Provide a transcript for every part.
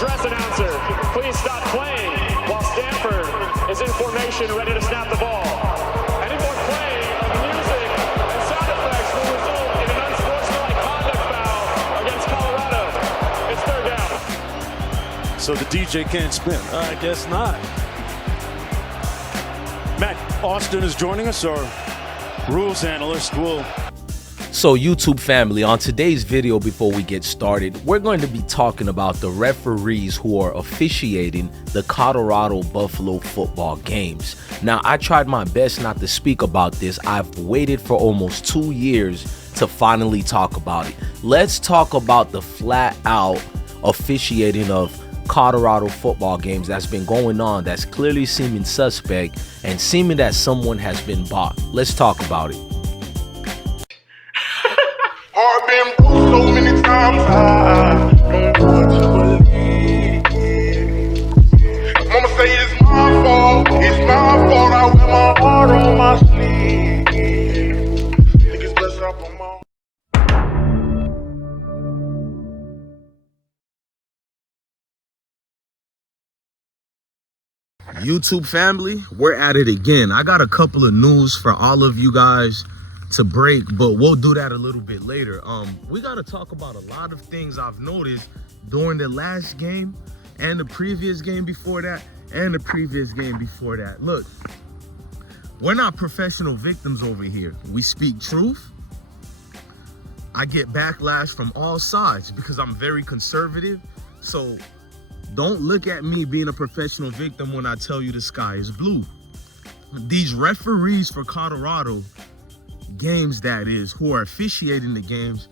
Address announcer, please stop playing while Stanford is in formation ready to snap the ball. Any more playing of music and sound effects will result in an unsportsmanlike conduct foul against Colorado. It's third down. So the DJ can't spin. I guess not. Matt Austin is joining us, our rules analyst. So YouTube family, on today's video, before we get started, we're going to be talking about the referees who are officiating the Colorado-Buffalo football games. Now, I tried my best not to speak about this. I've waited for almost 2 years to finally talk about it. Let's talk about the flat out officiating of Colorado football games that's been going on, that's clearly seeming suspect and seeming that someone has been bought. Let's talk about it. I've been broke so many times, I don't want to believe. Mama say it's my fault, I wear my heart on my sleeve. Niggas bless up on my... YouTube family, we're at it again. I got a couple of news for all of you guys to break, but we'll do that a little bit later. We got to talk about a lot of things I've noticed during the last game and the previous game before that and the previous game before that. Look, we're not professional victims over here. We speak truth. I get backlash from all sides because I'm very conservative. So don't look at me being a professional victim when I tell you the sky is blue. These referees for Colorado games, that is, who are officiating the games,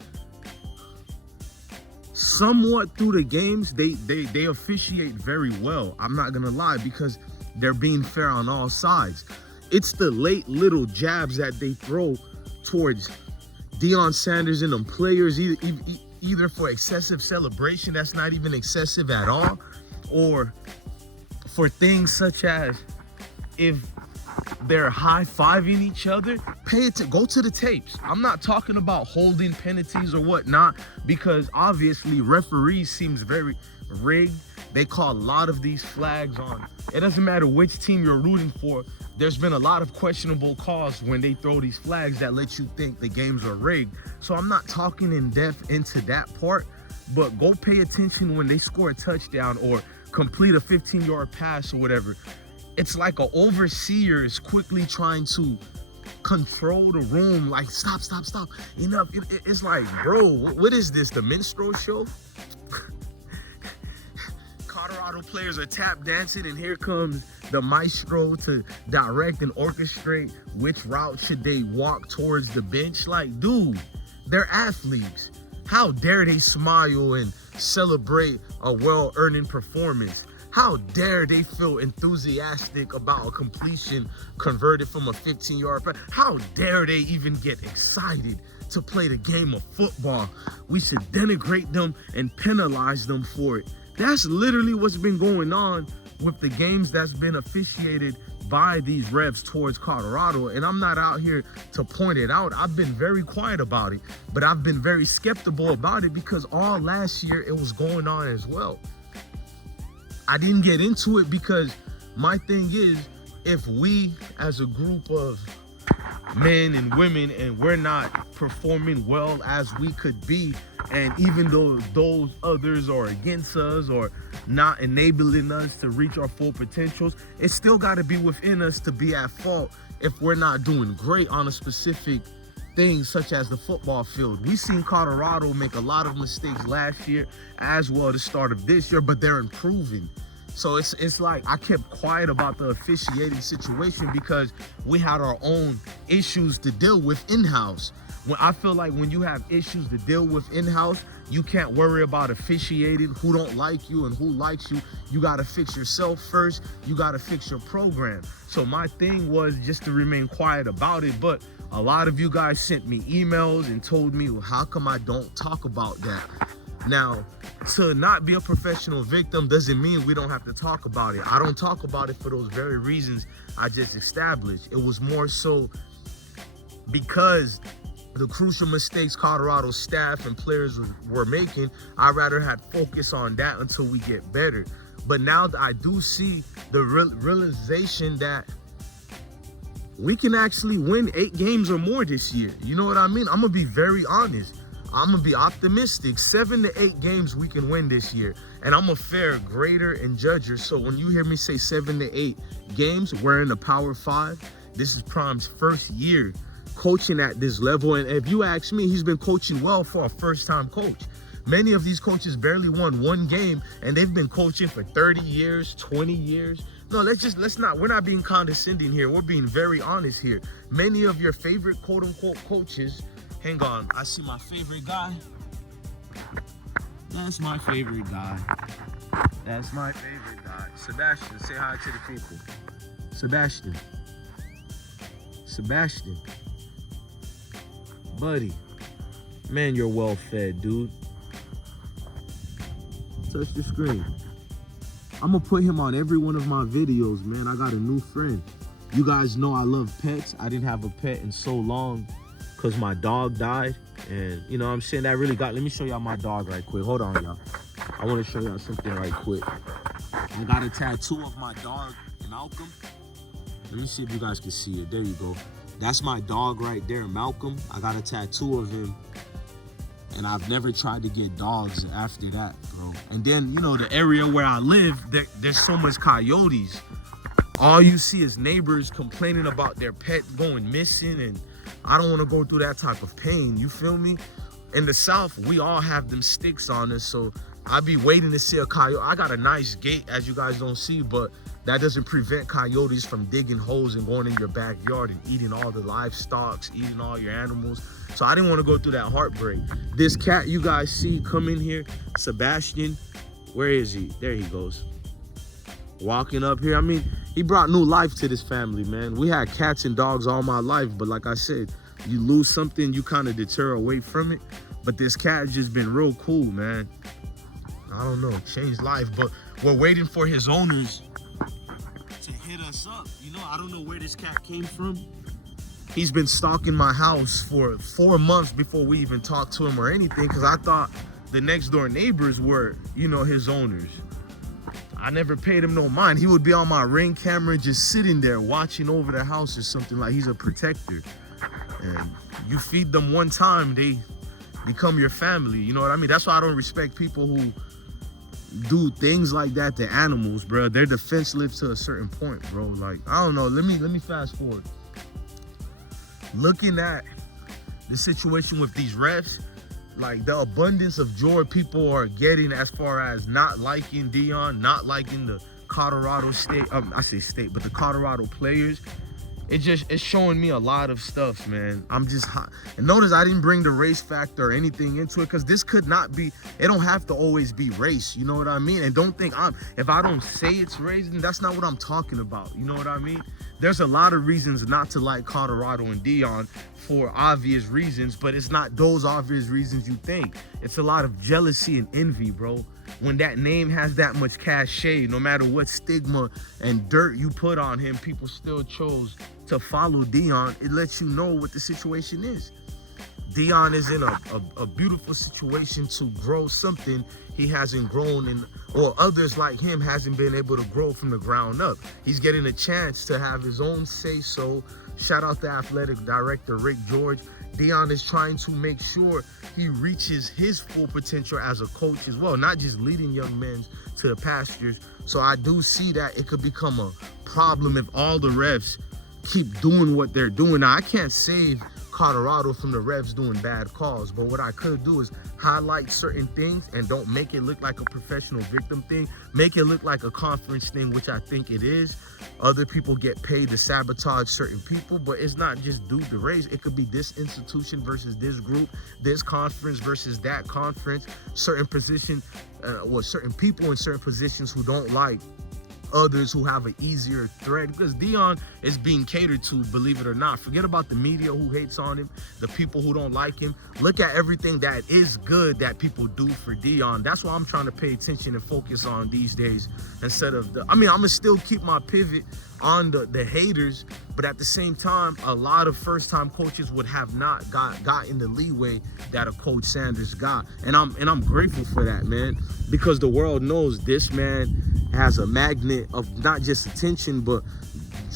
somewhat through the games, they officiate very well. I'm not gonna lie, because they're being fair on all sides. It's the late little jabs that they throw towards Deion Sanders and them players, either for excessive celebration that's not even excessive at all, or for things such as if they're high-fiving each other, go to the tapes. I'm not talking about holding penalties or whatnot, because obviously referees seems very rigged. They call a lot of these flags on. It doesn't matter which team you're rooting for. There's been a lot of questionable calls when they throw these flags that let you think the games are rigged. So I'm not talking in depth into that part, but go pay attention when they score a touchdown or complete a 15-yard pass or whatever. It's like an overseer is quickly trying to control the room, like stop, enough. It's like, bro, what is this, the minstrel show? Colorado players are tap dancing, and here comes the maestro to direct and orchestrate which route should they walk towards the bench. Like, dude, they're athletes. How dare they smile and celebrate a well-earned performance? How dare they feel enthusiastic about a completion converted from a 15-yard pass? How dare they even get excited to play the game of football? We should denigrate them and penalize them for it. That's literally what's been going on with the games that's been officiated by these refs towards Colorado. And I'm not out here to point it out. I've been very quiet about it, but I've been very skeptical about it because all last year it was going on as well. I didn't get into it because my thing is, if we as a group of men and women and we're not performing well as we could be, and even though those others are against us or not enabling us to reach our full potentials, it's still got to be within us to be at fault if we're not doing great on a specific thing, such as the football field. We've seen Colorado make a lot of mistakes last year as well at the start of this year, but they're improving. So it's like I kept quiet about the officiating situation because we had our own issues to deal with in-house. When I feel like when you have issues to deal with in-house, you can't worry about officiating, who don't like you and who likes you. You got to fix yourself first. You got to fix your program. So my thing was just to remain quiet about it. But a lot of you guys sent me emails and told me, well, how come I don't talk about that? Now, to not be a professional victim doesn't mean we don't have to talk about it. I don't talk about it for those very reasons I just established. It was more so because the crucial mistakes Colorado's staff and players were making, I'd rather have focus on that until we get better. But now that I do see the realization that we can actually win 8 games or more this year. You know what I mean? I'm going to be very honest. I'm going to be optimistic. 7 to 8 games we can win this year. And I'm a fair grader and judger. So when you hear me say 7 to 8 games, we're in the Power 5. This is Prime's first year coaching at this level. And if you ask me, he's been coaching well for a first-time coach. Many of these coaches barely won 1 game, and they've been coaching for 30 years, 20 years. No, we're not being condescending here. We're being very honest here. Many of your favorite quote-unquote coaches, hang on, I see my favorite guy. That's my favorite guy. That's my favorite guy. Sebastian, say hi to the people. Sebastian. Buddy. Man, you're well fed, dude. Touch the screen. I'm gonna put him on every one of my videos, man. I got a new friend. You guys know I love pets. I didn't have a pet in so long because my dog died. And you know what I'm saying, that really let me show y'all my dog right quick. Hold on, y'all. I want to show y'all something right quick. I got a tattoo of my dog, Malcolm. Let me see if you guys can see it. There you go. That's my dog right there, Malcolm. I got a tattoo of him. And I've never tried to get dogs after that, bro. And then, you know, the area where I live, there's so much coyotes. All you see is neighbors complaining about their pet going missing, and I don't want to go through that type of pain, you feel me? In the South, we all have them sticks on us, so I be waiting to see a coyote. I got a nice gate, as you guys don't see, but that doesn't prevent coyotes from digging holes and going in your backyard and eating all the livestock, eating all your animals. So I didn't want to go through that heartbreak. This cat you guys see come in here, Sebastian, where is he? There he goes. Walking up here. I mean, he brought new life to this family, man. We had cats and dogs all my life, but like I said, you lose something, you kind of deter away from it. But this cat has just been real cool, man. I don't know, changed life, but we're waiting for his owners to hit us up. You know, I don't know where this cat came from. He's been stalking my house for 4 months before we even talked to him or anything, because I thought the next door neighbors were, you know, his owners. I never paid him no mind. He would be on my Ring camera just sitting there watching over the house or something, like he's a protector. And you feed them one time, they become your family. You know what I mean? That's why I don't respect people who do things like that to animals, bro. Their defense lives to a certain point, bro. Like, I don't know. Let me fast forward. Looking at the situation with these refs, like the abundance of joy people are getting as far as not liking Deion, not liking the Colorado state, I say state, but the Colorado players, it's showing me a lot of stuff, man. I'm just hot. And notice I didn't bring the race factor or anything into it, because this could not be, it don't have to always be race, you know what I mean? And don't think if I don't say it's race, then that's not what I'm talking about, you know what I mean? There's a lot of reasons not to like Colorado and Deion for obvious reasons, but it's not those obvious reasons you think. It's a lot of jealousy and envy, bro. When that name has that much cachet, no matter what stigma and dirt you put on him, people still chose to follow Deion. It lets you know what the situation is. Deion is in a beautiful situation to grow something he hasn't grown in, or others like him hasn't been able to grow from the ground up. He's getting a chance to have his own say-so. Shout out to athletic director Rick George. Deion is trying to make sure he reaches his full potential as a coach as well, not just leading young men to the pastures. So I do see that it could become a problem if all the refs keep doing what they're doing. Now, I can't save Colorado from the refs doing bad calls, but what I could do is highlight certain things and don't make it look like a professional victim thing. Make it look like a conference thing, which I think it is. Other people get paid to sabotage certain people, but it's not just due to race. It could be this institution versus this group, this conference versus that conference, certain position, certain people in certain positions who don't like others who have an easier threat, because Deion is being catered to, believe it or not. Forget about the media who hates on him, the people who don't like him. Look at everything that is good that people do for Deion. That's why I'm trying to pay attention and focus on these days instead of I'm gonna still keep my pivot on the haters, but at the same time, a lot of first-time coaches would have not gotten the leeway that a Coach Sanders got, and I'm grateful for that, man, because the world knows this man has a magnet of not just attention, but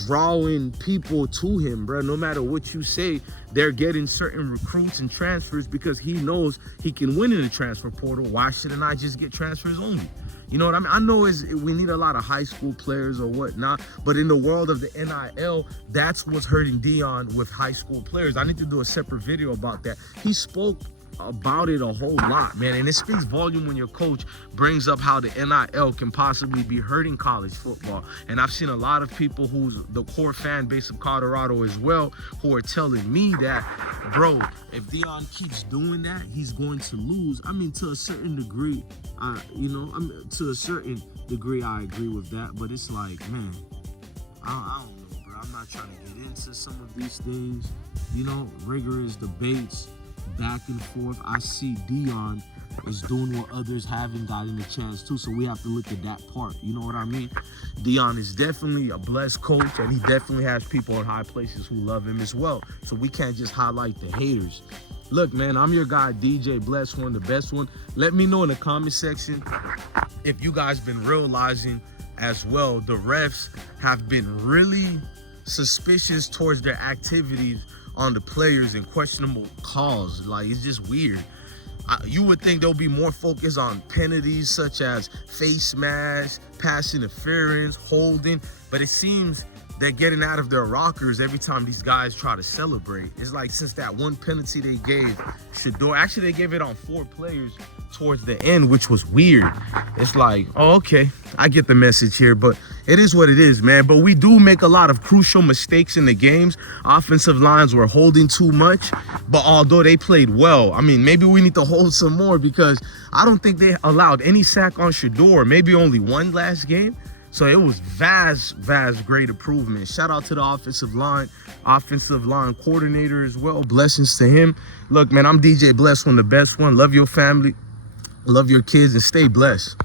drawing people to him, bro. No matter what you say, they're getting certain recruits and transfers because he knows he can win in the transfer portal. Why shouldn't I just get transfers only? You know what I mean? I know we need a lot of high school players or whatnot, but in the world of the NIL, that's what's hurting Deion with high school players. I need to do a separate video about that. He spoke about it a whole lot, man, and it speaks volume when your coach brings up how the NIL can possibly be hurting college football. And I've seen a lot of people who's the core fan base of Colorado as well, who are telling me that, bro, if Deion keeps doing that, he's going to lose. I mean, to a certain degree, to a certain degree, I agree with that, but it's like, man, I don't know, bro. I'm not trying to get into some of these things, rigorous debates, back and forth. I see Deion is doing what others haven't gotten a chance to, so we have to look at that part. You know what I mean? Deion is definitely a blessed coach, and he definitely has people in high places who love him as well. So we can't just highlight the haters. Look, man, I'm your guy, DJ Blessed One, the best one. Let me know in the comment section if you guys been realizing as well, the refs have been really suspicious towards their activities on the players and questionable calls. Like, it's just weird. You would think there'll be more focus on penalties such as face mask, pass interference, holding, but it seems they're getting out of their rockers every time these guys try to celebrate. It's like, since that one penalty they gave Shador, actually they gave it on 4 players towards the end, which was weird. It's like, oh, okay, I get the message here, but it is what it is, man. But we do make a lot of crucial mistakes in the games. Offensive lines were holding too much, but although they played well, I mean, maybe we need to hold some more, because I don't think they allowed any sack on Shador, maybe only one last game. So it was vast great improvement. Shout out to the offensive line coordinator as well. Blessings to him. Look, man, I'm DJ Blessed One, the best one. Love your family, love your kids, and stay blessed.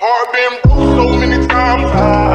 Heart been broke so many times.